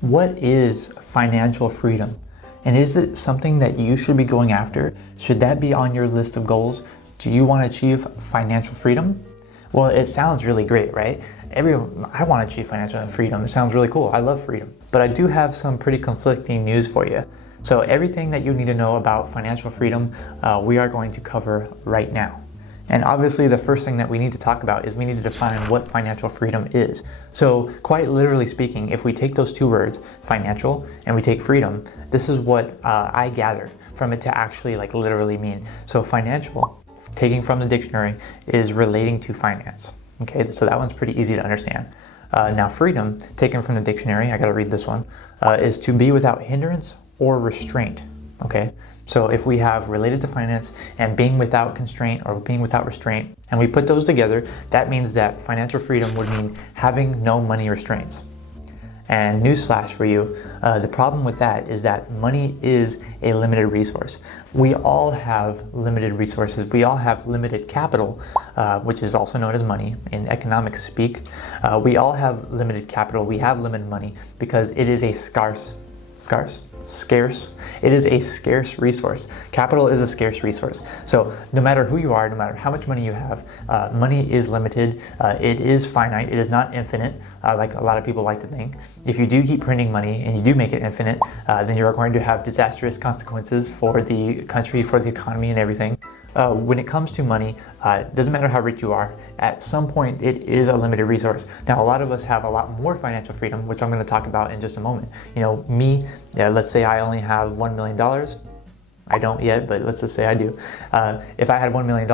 What is financial freedom? And is it something that you should be going after? Should that be on your list of goals? Do you want to achieve financial freedom? Well, it sounds really great, right? I want to achieve financial freedom. It sounds really cool. I love freedom. But I do have some pretty conflicting news for you. So everything that you need to know about financial freedom, we are going to cover right now. And obviously the first thing that we need to talk about is we need to define what financial freedom is. So quite literally speaking, if we take those two words, financial, and we take freedom, this is what I gathered from it to actually literally mean. So financial, taking from the dictionary, is relating to finance. Okay, so that one's pretty easy to understand. Now freedom, taken from the dictionary, I gotta read this one, is to be without hindrance or restraint. Okay, so if we have related to finance and being without constraint or being without restraint, and we put those together, that means that financial freedom would mean having no money restraints. And newsflash for you, the problem with that is that money is a limited resource. We all have limited resources. We all have limited capital, which is also known as money in economic speak. We all have limited capital. We have limited money because it is a scarce. It is a scarce resource. Capital is a scarce resource. So no matter who you are, no matter how much money you have, money is limited. It is finite. It is not infinite, like a lot of people like to think. If you do keep printing money and you do make it infinite, then you're going to have disastrous consequences for the country, for the economy and everything. When it comes to money, it doesn't matter how rich you are, at some point it is a limited resource. Now a lot of us have a lot more financial freedom, which I'm going to talk about in just a moment. You know, me, let's say I only have $1 million. I don't yet, but let's just say I do. If I had $1 million,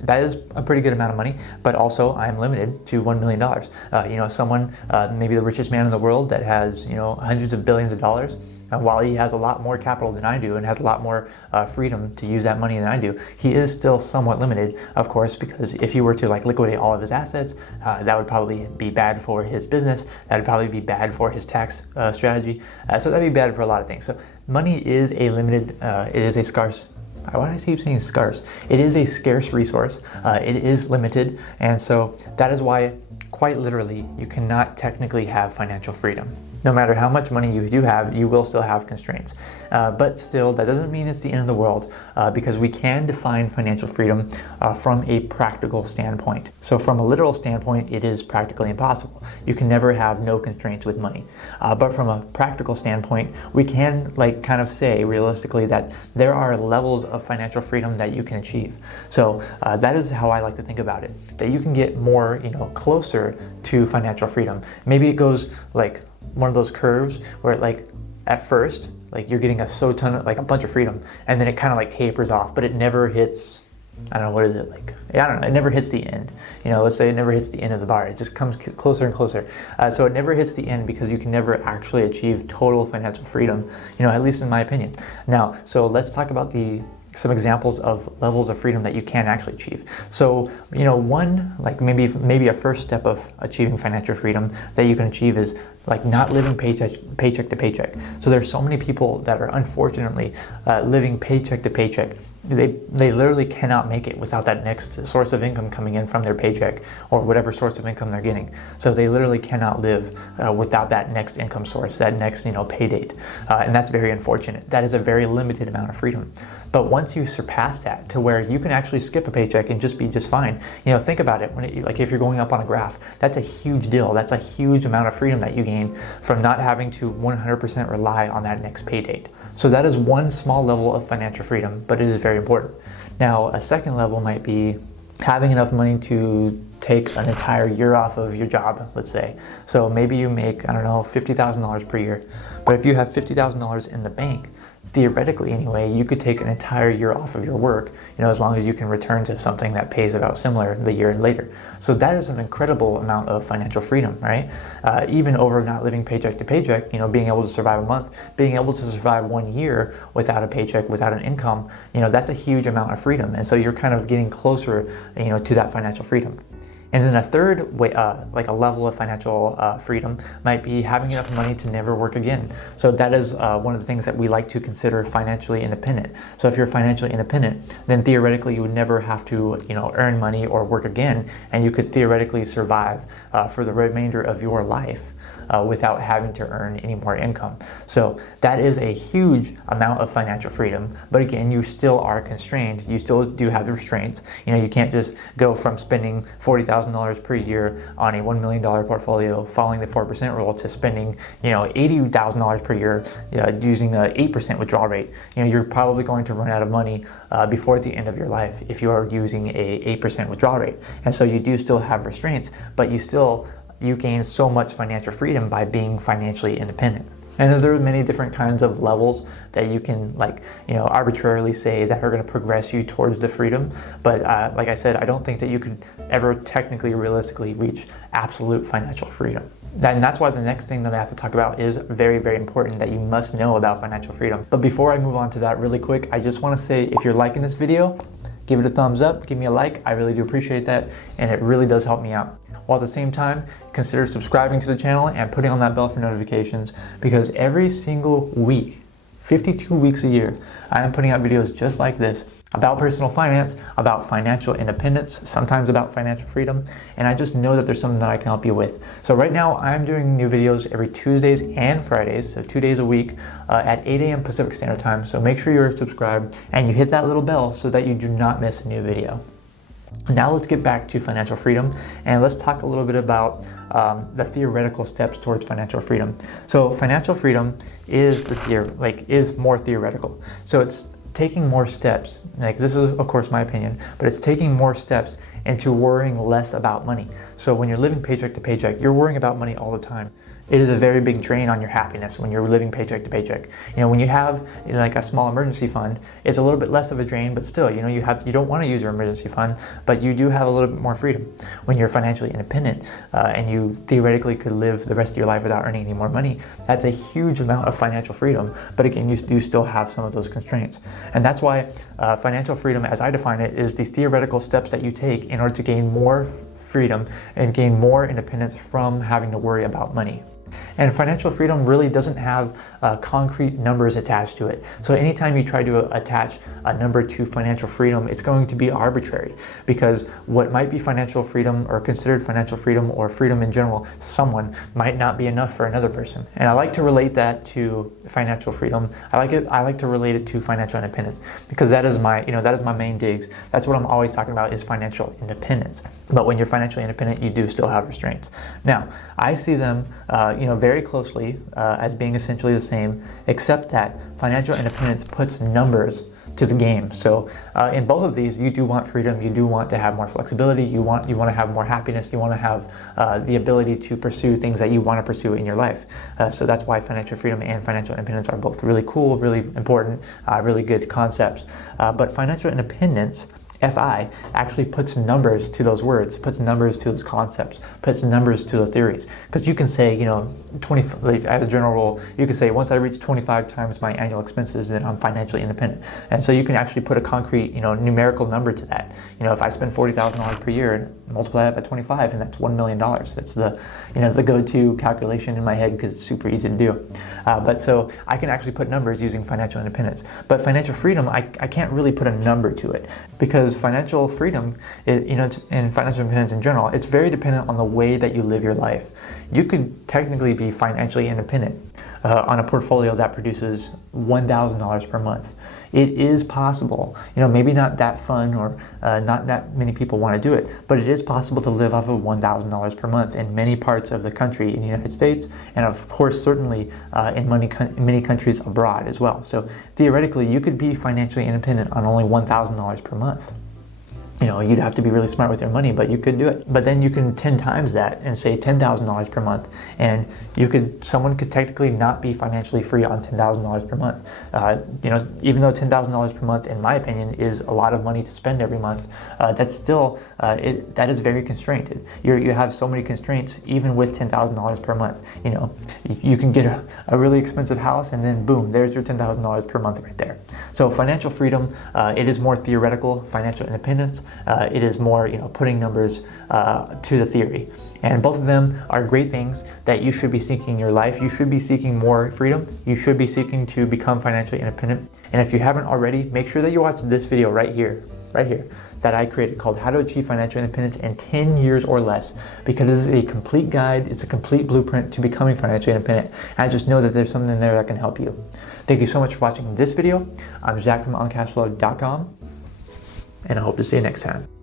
that is a pretty good amount of money, but also I'm limited to $1 million. Someone, maybe the richest man in the world that has, hundreds of billions of dollars, while he has a lot more capital than I do and has a lot more freedom to use that money than I do, he is still somewhat limited, of course, because if he were to liquidate all of his assets, that would probably be bad for his business. That would probably be bad for his tax strategy. So that'd be bad for a lot of things. So money is a limited, it is a scarce. Why do I keep saying scarce? It is a scarce resource. It is limited. And so that is why, quite literally, you cannot technically have financial freedom. No matter how much money you do have, you will still have constraints. But still, that doesn't mean it's the end of the world, because we can define financial freedom from a practical standpoint. So from a literal standpoint, it is practically impossible. You can never have no constraints with money. But from a practical standpoint, we can kind of say realistically that there are levels of financial freedom that you can achieve. So that is how I like to think about it, that you can get more, closer to financial freedom. Maybe it goes like one of those curves where at first you're getting a bunch of freedom, and then it kind of tapers off, but it never hits, I don't know, what is it I don't know, it never hits the end. Let's say it never hits the end of the bar. It just comes closer and closer. So it never hits the end because you can never actually achieve total financial freedom, at least in my opinion. Now, so let's talk about some examples of levels of freedom that you can actually achieve. So, one, maybe a first step of achieving financial freedom that you can achieve is not living paycheck to paycheck. So there's so many people that are unfortunately living paycheck to paycheck. They literally cannot make it without that next source of income coming in from their paycheck or whatever source of income they're getting. So they literally cannot live without that next income source, that next pay date, and that's very unfortunate. That is a very limited amount of freedom. But once you surpass that to where you can actually skip a paycheck and just be just fine, think about it. If you're going up on a graph, that's a huge deal. That's a huge amount of freedom that you gain from not having to 100% rely on that next pay date. So that is one small level of financial freedom, but it is very important. Now, a second level might be having enough money to take an entire year off of your job, let's say. So maybe you make, I don't know, $50,000 per year. But if you have $50,000 in the bank, theoretically anyway, you could take an entire year off of your work, as long as you can return to something that pays about similar the year later. So that is an incredible amount of financial freedom, right? Even over not living paycheck to paycheck, being able to survive a month, being able to survive 1 year without a paycheck, without an income, that's a huge amount of freedom. And so you're kind of getting closer, to that financial freedom. And then a third way, a level of financial freedom might be having enough money to never work again. So that is one of the things that we like to consider financially independent. So if you're financially independent, then theoretically you would never have to, earn money or work again, and you could theoretically survive for the remainder of your life without having to earn any more income. So that is a huge amount of financial freedom. But again, you still are constrained. You still do have the restraints. You can't just go from spending $40,000 per year on a $1 million portfolio following the 4% rule to spending $80,000 per year using an 8% withdrawal rate. You're probably going to run out of money before the end of your life if you are using a 8% withdrawal rate. And so you do still have restraints, but you gain so much financial freedom by being financially independent. And there are many different kinds of levels that you can arbitrarily say that are going to progress you towards the freedom. But like I said, I don't think that you could ever technically, realistically reach absolute financial freedom. And that's why the next thing that I have to talk about is very, very important that you must know about financial freedom. But before I move on to that really quick, I just want to say if you're liking this video, give it a thumbs up, give me a like. I really do appreciate that, and it really does help me out. While at the same time, consider subscribing to the channel and putting on that bell for notifications, because every single week, 52 weeks a year, I am putting out videos just like this about personal finance, about financial independence, sometimes about financial freedom, and I just know that there's something that I can help you with. So right now, I'm doing new videos every Tuesdays and Fridays, so 2 days a week at 8 a.m. Pacific Standard Time. So make sure you're subscribed and you hit that little bell so that you do not miss a new video. Now let's get back to financial freedom, and let's talk a little bit about the theoretical steps towards financial freedom. So financial freedom is more theoretical. So it's taking more steps. This is of course my opinion, but it's taking more steps into worrying less about money. So when you're living paycheck to paycheck, you're worrying about money all the time. It is a very big drain on your happiness when you're living paycheck to paycheck. When you have a small emergency fund, it's a little bit less of a drain, but still, you don't want to use your emergency fund, but you do have a little bit more freedom. When you're financially independent and you theoretically could live the rest of your life without earning any more money, that's a huge amount of financial freedom. But again, you do still have some of those constraints. And that's why financial freedom, as I define it, is the theoretical steps that you take in order to gain more freedom and gain more independence from having to worry about money. And financial freedom really doesn't have concrete numbers attached to it. So anytime you try to attach a number to financial freedom, it's going to be arbitrary, because what might be financial freedom or considered financial freedom or freedom in general to someone might not be enough for another person. And I like to relate that to financial freedom. I like to relate it to financial independence, because that is my main digs. That's what I'm always talking about, is financial independence. But when you're financially independent, you do still have restraints. Now, I see them very closely as being essentially the same, except that financial independence puts numbers to the game. So in both of these, you do want freedom, you do want to have more flexibility, you want to have more happiness, you want to have the ability to pursue things that you want to pursue in your life. So that's why financial freedom and financial independence are both really cool, really important, really good concepts. But financial independence, FI, actually puts numbers to those words, puts numbers to those concepts, puts numbers to those theories. Because you can say, 20, as a general rule, you can say once I reach 25 times my annual expenses, then I'm financially independent. And so you can actually put a concrete, numerical number to that. If I spend $40,000 per year and multiply that by 25, and that's $1 million. That's the go-to calculation in my head, because it's super easy to do. But so I can actually put numbers using financial independence. But financial freedom, I can't really put a number to it, because financial freedom, and financial independence in general, it's very dependent on the way that you live your life. You could technically be financially independent on a portfolio that produces $1,000 per month. It is possible, maybe not that fun, or not that many people want to do it, but it is possible to live off of $1,000 per month in many parts of the country in the United States, and of course certainly in many countries abroad as well. So theoretically, you could be financially independent on only $1,000 per month. You'd have to be really smart with your money, but you could do it. But then you can 10 times that and say $10,000 per month, and someone could technically not be financially free on $10,000 per month. Even though $10,000 per month, in my opinion, is a lot of money to spend every month, that's still that is very constrained. You have so many constraints even with $10,000 per month. You can get a really expensive house, and then boom, there's your $10,000 per month right there. So financial freedom, it is more theoretical. Financial independence, it is more, putting numbers to the theory. And both of them are great things that you should be seeking in your life. You should be seeking more freedom. You should be seeking to become financially independent. And if you haven't already, make sure that you watch this video right here, right here that I created called How to Achieve Financial Independence in 10 Years or Less, because this is a complete guide, it's a complete blueprint to becoming financially independent. And I just know that there's something in there that can help you. Thank you so much for watching this video. I'm Zach from OnCashflow.com, and I hope to see you next time.